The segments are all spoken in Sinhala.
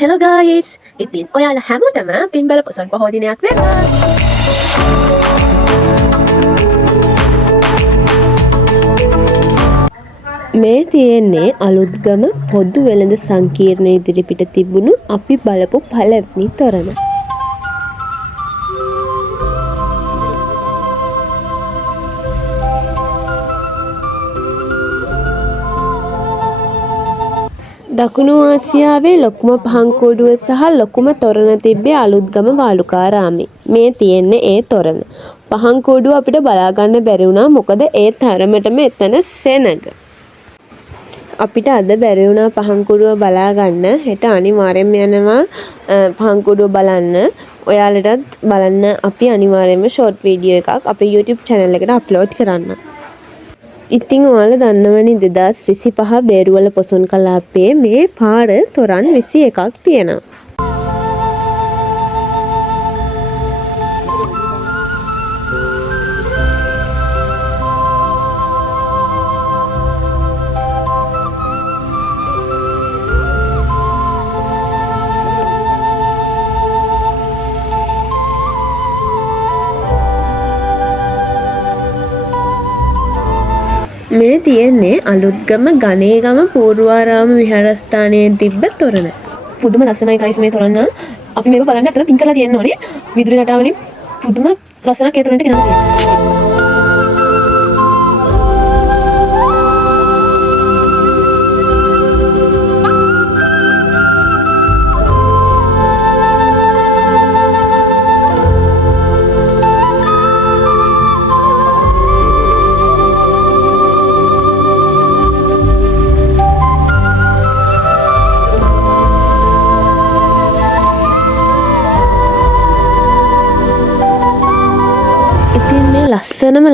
Hello guys! ඉතින් ඔයාලා හැමෝටම පින්බල පොසොන් පොහෝ දිනයක් වේවා. මේ තියෙන්නේ අලුත්ගම පොදු වෙළඳ සංකීර්ණ ඉදිරිපිට තිබුණු අපි බලපු පළවෙනි තොරණ. දකුණු ආසියාවේ ලොකුම පහංකෝඩුව සහ ලොකුම තොරණ තිබ්බේ අලුත්ගම වාලුකාරාමේ. මේ තියෙන්නේ ඒ තොරණ. පහංකෝඩුව අපිට බලා ගන්න බැරි වුණා මොකද ඒ තරමටම එතන සෙනඟ. අපිට අද බැරි වුණා පහංකෝඩුව බලා ගන්න. හෙට අනිවාර්යෙන්ම යනවා පහංකෝඩුව බලන්න. ඔයාලටත් බලන්න අපි අනිවාර්යෙන්ම ෂෝට් වීඩියෝ එකක් අපේ YouTube channel එකට අප්ලෝඩ් කරන්න. ඉතින් ඔයාලා දන්නවනේ 2025 බේරුවල පොසොන් කලාපයේ මේ පාර තොරන් 21ක් තියෙනවා. මේ තියෙන්නේ අලුත්ගම ගණේගම පූර්වාරාම විහාරස්ථානයේ තිබ්බ තොරණ. පුදුම ලස්සනයි ගයිස් මේ තොරණ. අපි මේක බලන්න ඇත්තට පින් කරලා තියෙන්න ඕනේ. විදුලි රටාව වලින් පුදුම ලස්සනක් ඒ තොරණට ගෙනල්ලා තියෙනවා.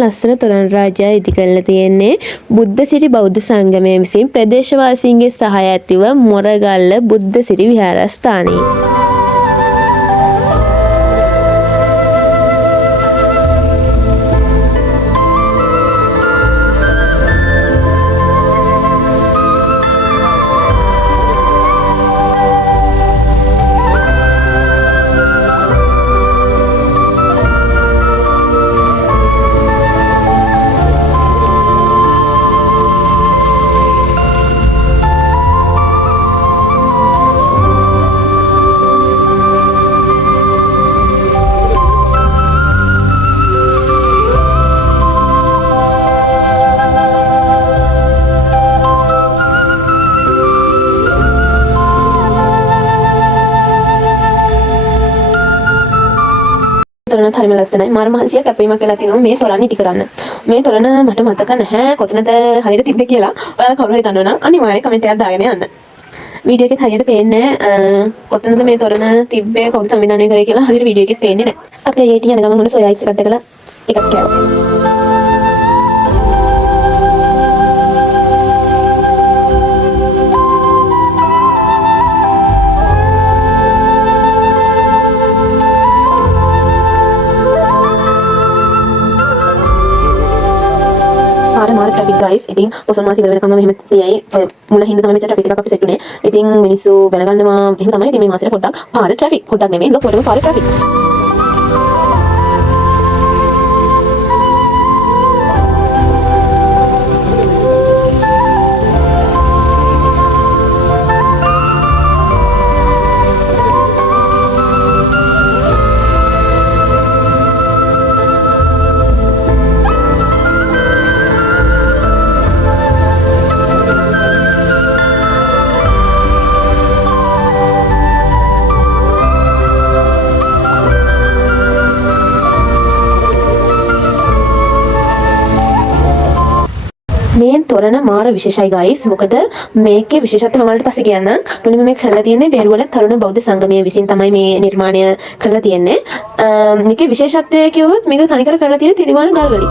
ලස්සන තොරණ රාජ්‍යය ඉදි කරලා තියෙන්නේ බුද්ධ සිරි බෞද්ධ සංගමය විසින් ප්‍රදේශවාසීන්ගේ සහාය ඇතිව මොරගල්ල බුද්ධ සිරි විහාරස්ථානයේ. තොරණ හරිම ලස්සනයි. මාර මහන්සියක් කැපවීමක් වෙලා තිනවා මේ තොරණ ඉදි කරන්න. මේ තොරණ මට මතක නැහැ කොතනද හරියට තිබ්බේ කියලා. ඔයාලා කවුරු හරි දන්නවනම් අනිවාර්යයෙන් කමෙන්ට් එකක් දාගෙන යන්න. වීඩියෝ එකේ හරියට පේන්නේ කොතනද මේ තොරණ තිබ්බේ කවුද සංවිධානය කරේ කියලා හරියට වීඩියෝ එකේ පේන්නේ නැහැ. අපි අයියට යන ගමන් මොන සොයා ඉස්සරහට දැකලා එකක් කෑවා. මාර ට්‍රැෆික් ගයිස්. ඉතින් පොසොන් මාස ඉවර වෙනකම් මෙහෙම තියයි. මුල හින්දා තමයි මෙච්චර ට්‍රැෆික් එකක් අපි සෙට් උනේ. ඉතින් මිනිස්සු දැනගන්නවා එහෙම තමයි. ඉතින් මේ මාසෙට පොඩ්ඩක් පාර ට්‍රැෆික් පොඩ්ඩක් නෙමෙයි ලොකෝටම පාර ට්‍රැෆික්. මේ තොරණ මාර විශේෂයි ගයිස්. මොකද මේකේ විශේෂත්වය මම වලට පස්සේ කියන්නම්. මුලින්ම මේක කරලා තියෙන්නේ බේරුවල තරුණ බෞද්ධ සංගමය විසින් තමයි මේ නිර්මාණය කරලා තියෙන්නේ. මේකේ විශේෂත්වය කිව්වොත් මේක තනිකර කරලා තියෙන තිරිවාණ ගල් වලින්.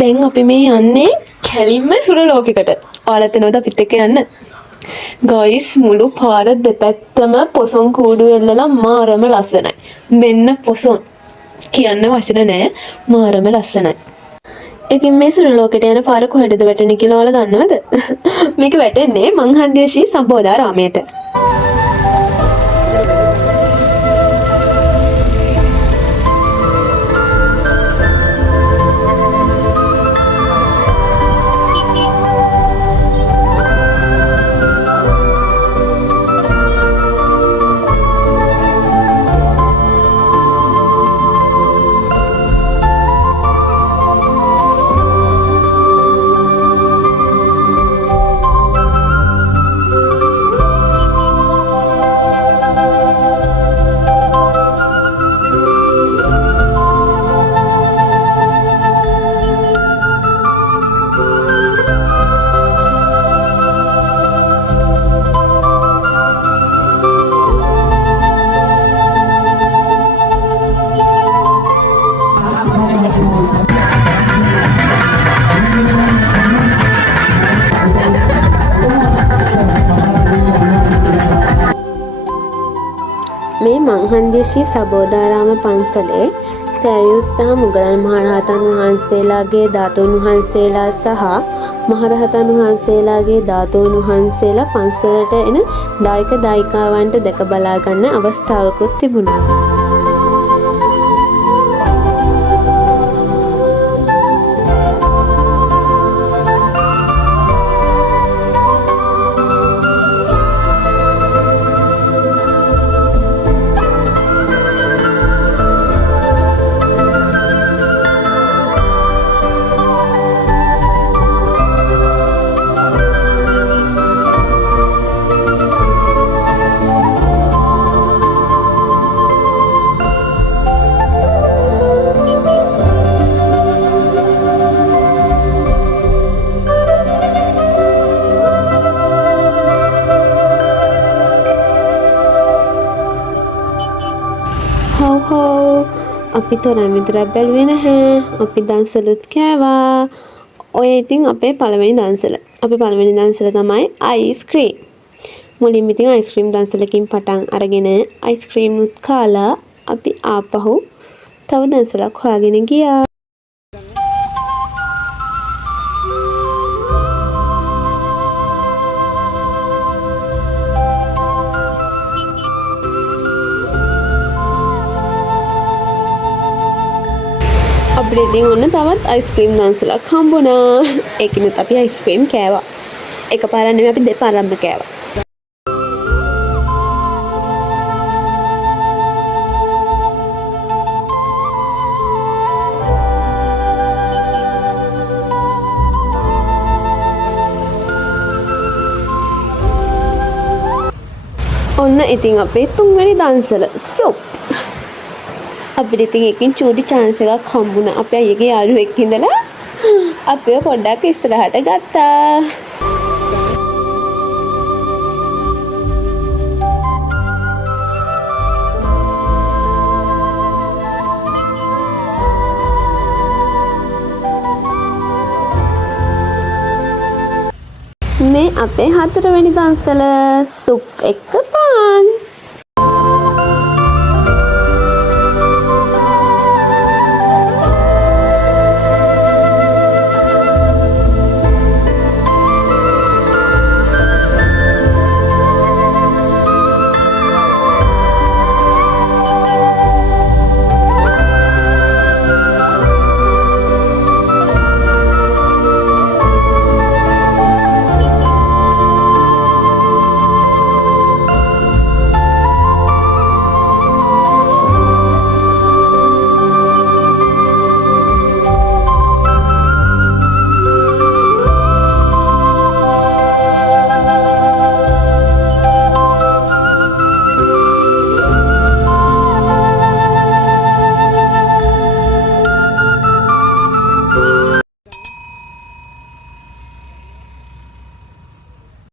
දැන් අපි මේ යන්නේ කැලින්ම සුර ලෝකෙකට. ඔයාලා තනොද අපිත් එක්ක යන්න. ගයිස් මුළු පාර දෙපැත්තම පොසොන් කූඩු එල්ලලා මාරම ලස්සනයි. මෙන්න පොසොන්. කියන්න වචන නැහැ. මාරම ලස්සනයි. ඉතින් මේ සුර ලෝකෙට යන පාර කොහෙටද වැටෙන්නේ කියලා ඔයාලා දන්නවද? මේක වැටෙන්නේ මංහන්දියේශී සම්බෝධාරාමයට. මේ මංහන්දියේශී සබෝධාරාම පන්සලේ සෑරියුත් සහ මුගලන් මහරහතන් වහන්සේලාගේ ධාතුන් වහන්සේලා සහ මහරහතන් වහන්සේලාගේ ධාතුන් වහන්සේලා පන්සලට එන දායක දායිකාවන්ට දැක බලා ගන්න අවස්ථාවකුත් තිබුණා. අපි තොරන් විතරක් බැලුවේ නැහැ. අපි දන්සලුත් කෑවා. ඔය ඉතින් අපේ පළවෙනි දන්සල. අපේ පළවෙනි දන්සල තමයි අයිස්ක්‍රීම්. මුලින්ම ඉතින් අයිස්ක්‍රීම් දන්සලකින් පටන් අරගෙන අයිස්ක්‍රීම් උත් කාලා අපි ආපහු තව දන්සලක් හොයාගෙන ගියා. අපිට ඉතින් ඔන්න තවත් අයිස්ක්‍රීම් දන්සලක් හම්බුණා. ඒකිනුත් අපි අයිස්ක්‍රීම් කෑවා. එකපාරක් නෙමෙයි අපි දෙපාරක්ම කෑවා. ඔන්න ඉතින් අපේ තුන්වෙනි දන්සල සුප්. අපිට ඉතින් එකකින් චූටි chance එකක් හම්බුණා. අපේ අයියගේ යාළුවෙක් ඉඳලා අපිව පොඩ්ඩක් ඉස්සරහට ගත්තා. මේ අපේ හතරවෙනි දන්සල සුප් එක්ක පාන්.